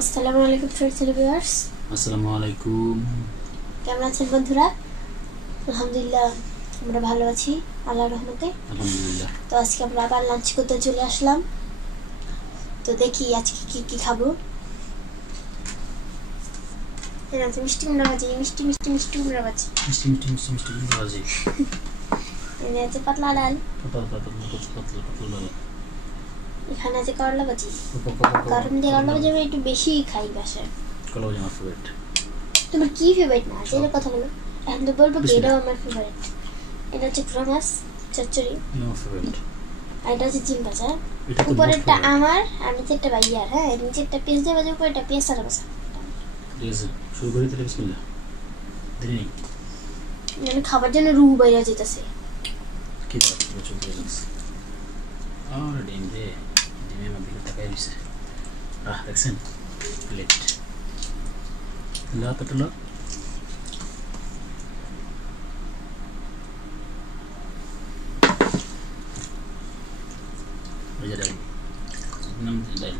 আসসালামু আলাইকুম ভিউয়ার্স। আসসালামু আলাইকুম। কেমন আছেন বন্ধুরা? আলহামদুলিল্লাহ আমরা ভালো আছি আল্লাহর রহমতে। আলহামদুলিল্লাহ। তো আজকে আমরা আবার লাঞ্চ করতে চলে আসলাম। তো দেখি আজকে কি খাবো। এর আছে মিষ্টি কুমড়া ভাজি, মিষ্টি কুমড়া ভাজি। মিষ্টি কুমড়া ভাজি। এর আছে পাতলা ডাল। পাতলা। এখানে আছে করলা ভাজি। গরম দিয়ে করলা ভাজি আমি একটু বেশি খাই বাসায়। করলা ভাজি আমার ফেভারিট। তোমার কি ফেভারিট না সেটা কথা বলো। এখন তো বলবো কি এটাও আমার ফেভারিট। এটা হচ্ছে ফ্রামাস চচ্চড়ি আমার ফেভারিট। আর এটা হচ্ছে জিম ভাজা। উপরেরটা আমার আর নিচেরটা ভাইয়ার। হ্যাঁ নিচেরটা পেঁয়াজ দিয়ে ভাজা, উপরেরটা পেঁয়াজ ছাড়া ভাজা। ঠিক আছে শুরু করি তাহলে বিসমিল্লাহ। দিনি মানে খাবার জন্য রুহ বাইরে যেতেছে। কি দাও চুপ করে যাচ্ছে। আর ডিম দে ডিমের মধ্যে তাকাই দিছে। দেখছেন প্লেট লাটা তোলা। Jadi enam lain.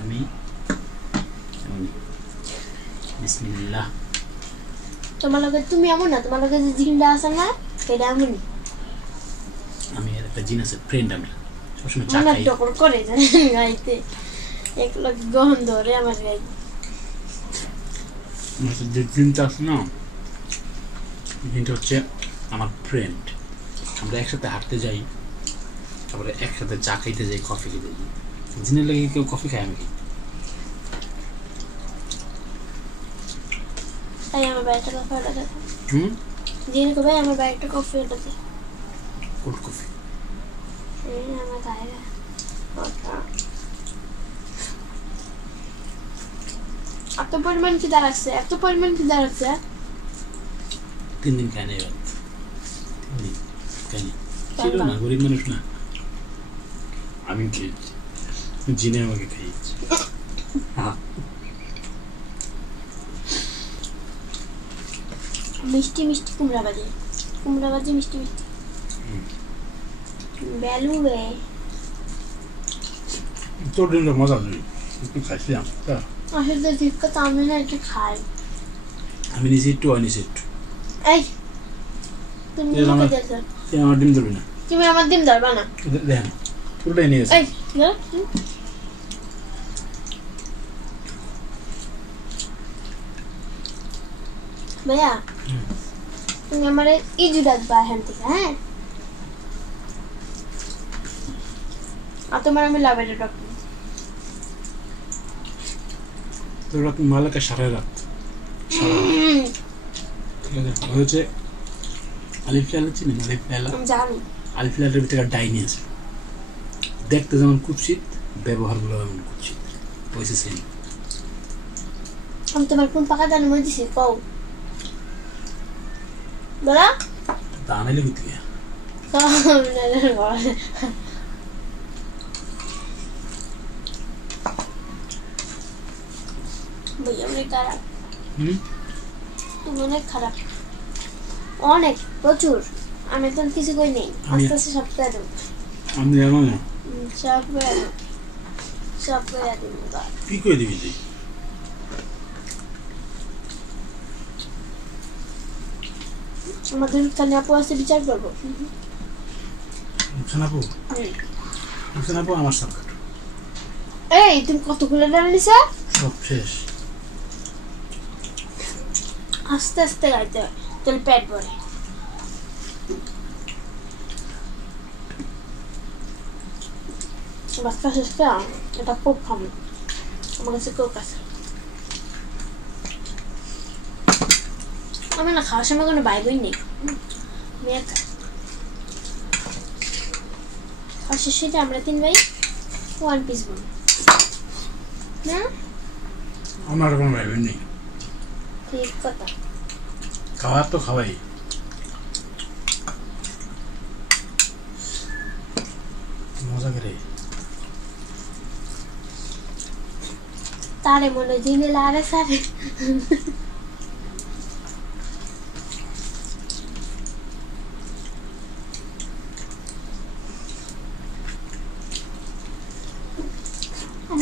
Ami, Bismillah. তোমার লগে তুমি এমন না, তোমার লগে যে জিনটা আছে না সেটা এমনই। আমি একটা জিন আছে ফ্রেন্ড আমি সবসময় চা খাই। খাই। টকর করে জানেন গাইতে এক লোক গহন ধরে আমার গাই। যে জিনটা আছে না জিনটা হচ্ছে আমার ফ্রেন্ড। আমরা একসাথে হাঁটতে যাই, তারপরে একসাথে চা খাইতে যাই, কফি খেতে যাই। জিনের লাগে কেউ কফি খায় আমি কি? তাই আমার বাইকটা কফি অর্ডার দেবো। জিন কবে আমার বাইকটা কফি অর্ডার দেবো। Cold coffee. আমার গায়ে এত পরিমাণ কি দাঁড়াচ্ছে, এত পরিমাণ কি দাঁড়াচ্ছে। 3 দিন খায় না এবার। 3 দিন খায়নি। ছিল না, গরিব মানুষ না। আমি খেয়েছি, জিনে আমাকে খাইয়েছি। মিষ্টি কুমড়া ভাজি মিষ্টি বেলুবে। তোর জন্য মজা নেই, একটু খাইছিলাম। আসলে ঠিক কথা আমি না একটু খাই। আমি নিজে একটু অনিসে একটু। এই তুমি আমাকে দেখো, তুই আমার ডিম ধরবি না। তুমি আমার ডিম ধরবা না। দেখেন পুরোটাই নিয়ে গেছে। এই ভাইয়া তুমি আমার ইজু ডাকবা এখান থেকে। হ্যাঁ আর তোমার আমি লাভের ডাকবো। তোর রাত মালাকা সারা রাত ঠিক আছে হয়েছে। আলিফ লাল চিনেন? আলিফ লাল জানি। আলিফ লালের ভিতরে ডাইনি আছে, দেখতে যেমন কুৎসিত, ব্যবহারগুলো এমন কুৎসিত। পয়সা সেম। আমি তোমার কোন পাকা জানি মই দিছি কও বলা তা আনাইলে কোথা থেকে? ভাইয়া অনেক খারাপ। তুমি অনেক খারাপ, অনেক প্রচুর। আমি তো কিছু কই নেই, আস্তে আস্তে সব করে দেবো। আমি জানো না সব করে দেবো, সব করে দেবো। কি করে দিবি তুই? আমাদের কানে আপু আছে, বিচার করবো। শোনাবো শোনাবো আমার সব। এই তুমি কতগুলো ডাল নিছ? সব শেষ। আস্তে আস্তে গাইতে হয়, তাহলে পেট ভরে। বাচ্চা শেষ করা এটা খুব খাবো। আমার কাছে কোক আছে। আমার না খাওয়ার সময় কোনো ভাই বোন নেই, মেয়ে খাওয়া শেষ হইতে আমরা 3 ভাই 1 পিস বোন না। আমার কোনো ভাই বোন নেই। ঠিক কথা। খাওয়ার তো খাওয়াই। মজা করে তারে মনে জিনে লারে সারে।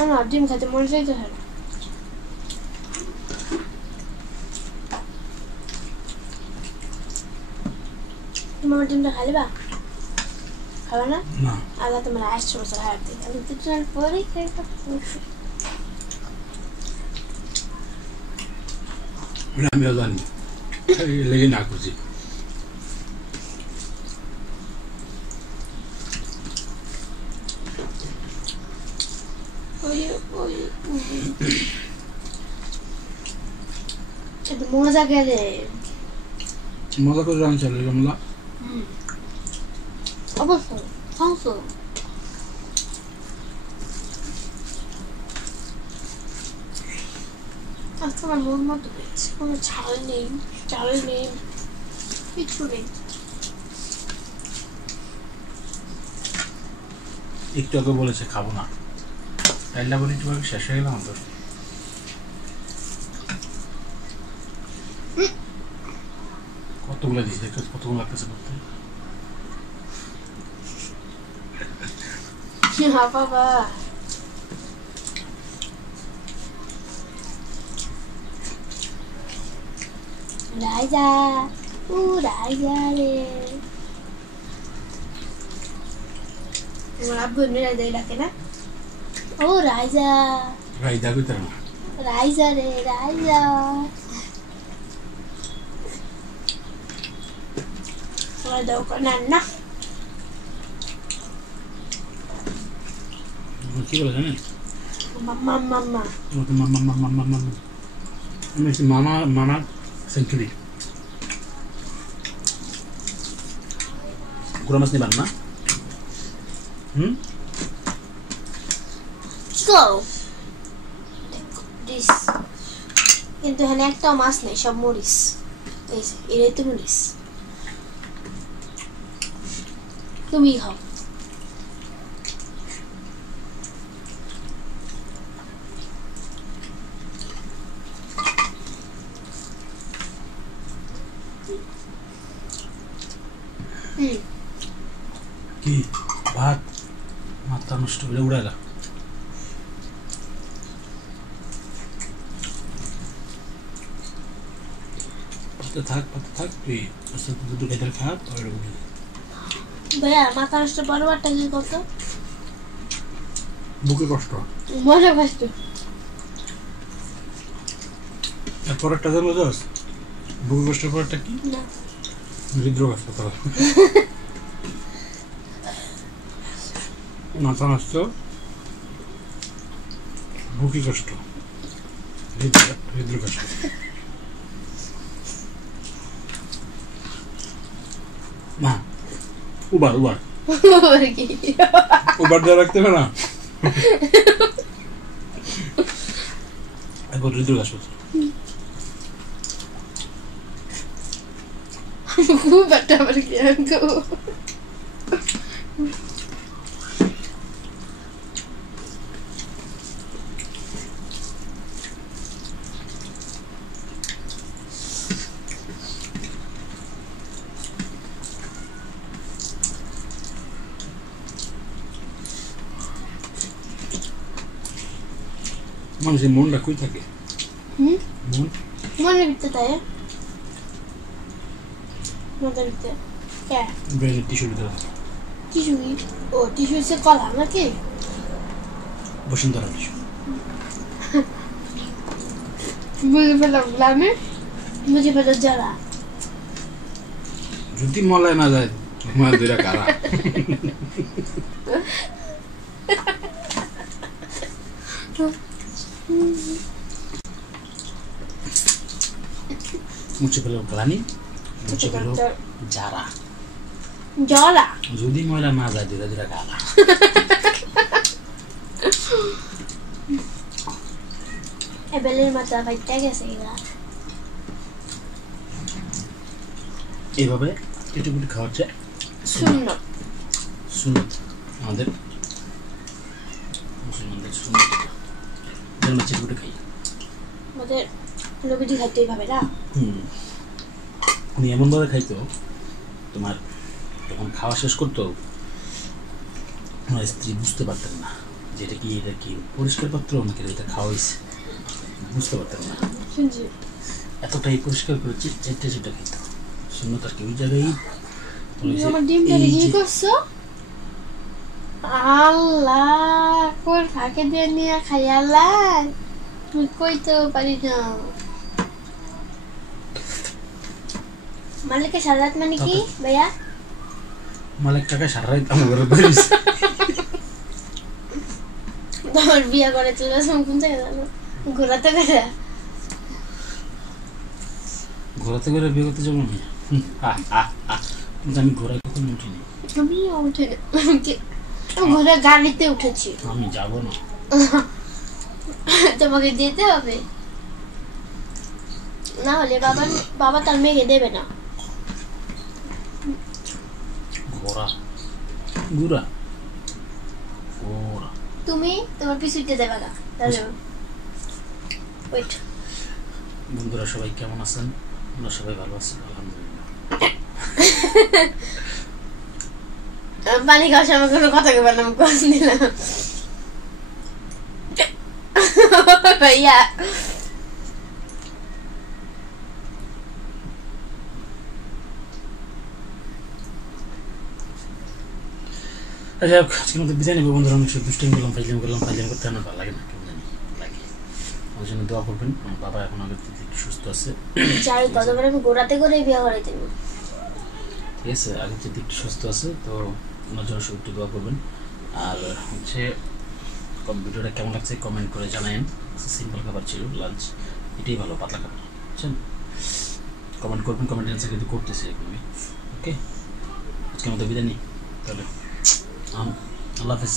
আমার না ডিম খেতে মন চাইতে হয় না। তোমার ডিমটা খাইলে বা খাবে না? না আল্লাহ তোমার 800 বছর হায়াত দিই, আমি 2 পরেই খাইবা। আমিও জানি লেগে না খুঁজি। এটা মজা গেলে মজা করে রান চলে রমলা। অবশ্যই খাওছো। আজকে আমার মন মতো হয়েছে, কোনো ঝাল নেই, চাল নেই, কিছু নেই। একটু আগে বলেছে খাবো না, রান্না বলে একটু আগে শেষ হয়ে গেলাম তো। কতগুলো দিয়েছি দেখতে, কতগুলো লাগতেছে করতে। হ্যাঁ বাবা, রাজা ও রাজা রে, তোমার আব্বু এমনি রাজা ডাকে না? ও রাজা, রাইদা কইতে না, রাজা রে রাজা। রাজা না না কি বলে জানেন? মাম্মা মাম্মা আমাকে মামা মামা মামা আমি বলছি মামা মামা সেঞ্চুরি। গুড়া মাছ নিবার না? go this, কিন্তু এখানে একটাও মাছ নেই, সব মরিচ। এই যে এটাই তো মরিচ, তুমি খাও। কি ভাত মাথা নষ্ট করে উড়াইলা। থাক থাক তুই দুটো খেতে খা, পরে ভাইয়া মাথা নষ্ট বরাবরটা কি করতো? বুকে কষ্ট। মনে কষ্ট। পরেরটা জানো যাস বুকে কষ্টের পরেরটা কি? না হৃদরোগ হাসপাতাল। মাথা নষ্ট, বুকে কষ্ট, হৃদরোগ হাসপাতাল। না উবার উবার উবার দেওয়া রাখতে হবে না, একবার হৃদরোগ হাসপাতাল। খুব একটা আমার কি মানুষের মনটা কই থাকে? মন মনের ভিতরে তাই মনের ভিতরে ব্রেনের টিস্যুর ভিতরে থাকে। টিস্যু? ও টিস্যু হচ্ছে কলা নাকি? বসুন্ধরা টিস্যু। বুঝে পেলাম গ্রামে, বুঝে পেলাম যারা যদি মলায় না যায় তোমার দুইটা কারা। মুছে ফেলো গ্লানি, মুছে ফেলো যারা, জলা যদি ময়লা না যায় দুইটা দুইটা কারা। বেলের মাথা ফাইটটা গেছে এরা। এইভাবে কেটে খাওয়াচ্ছে শূন্য সুন্নত, আমাদের মুসলমানদের সুন্নত। আমরা চেটে খাই, আমাদের নবীজি খাইতে এইভাবে না। উনি এমনভাবে খাইতো, তোমার যখন খাওয়া শেষ করতো আমার স্ত্রী বুঝতে পারতেন না যেটা কি এটা কি পরিষ্কার পাত্র নাকি এটা খাওয়া হয়েছে বুঝতে পারতাম না শুনছি এতটাই পরিষ্কার করে চেটে চেটে খেত শূন্য তার কেউ জায়গায় তুমি আমার ডিমটা কি করছো আল্লাহ কোন ফাঁকে দিয়ে নিয়ে খাই আল্লাহ তুমি কইতেও পারি না মালিকের সারা রাত মানে কি ভাইয়া মালিক টাকা সারা রাত আমার ঘরে বেরিয়েছে তোমার বিয়া করে চলে আসলাম কোন জায়গায় জানো ঘোরাতে করে ঘোরাতে করে বিয়ে করতে যাবো না কিন্তু আমি ঘোরা কখন উঠিনি আমিও উঠে ঘোরা গাড়িতে উঠেছি আমি যাবো না তোমাকে যেতে হবে না হলে বাবা তার মেয়েকে দেবে না ঘোরা ঘুরা ঘোরা তুমি তোমার পিছুতে দেবে না তাহলে ওয়েট বন্ধুরা সবাই কেমন আছেন আমরা সবাই ভালো আছি আলহামদুলিল্লাহ পানি খাওয়ার সময় কোনো কথা কেবল আমি কষ দিলাম ভাইয়া আচ্ছা আজকের মধ্যে বিদায় নেবো বন্ধুরা অনেক দুষ্টাইম করলাম ফাইলিং করতে আমার ভালো লাগে না কেমন জানি লাগে আমার জন্য দোয়া করবেন আমার বাবা এখন আগের থেকে একটু সুস্থ আছে যাই ততবার আমি গোড়াতে করে বিয়ে করে দেবো ঠিক আছে আগের থেকে একটু সুস্থ আছে তো ওনার জন্য একটু দোয়া করবেন আর হচ্ছে ভিডিওটা কেমন লাগছে কমেন্ট করে জানায়েন সিম্পল খাবার ছিল লাঞ্চ এটাই ভালো পাতলা খাবার বুঝছেন কমেন্ট করবেন কমেন্ট অ্যান্সার কিন্তু করতেছি এখন আমি ওকে আজকের মতো বিদায় নিই তাহলে আল্লাহ হাফেজ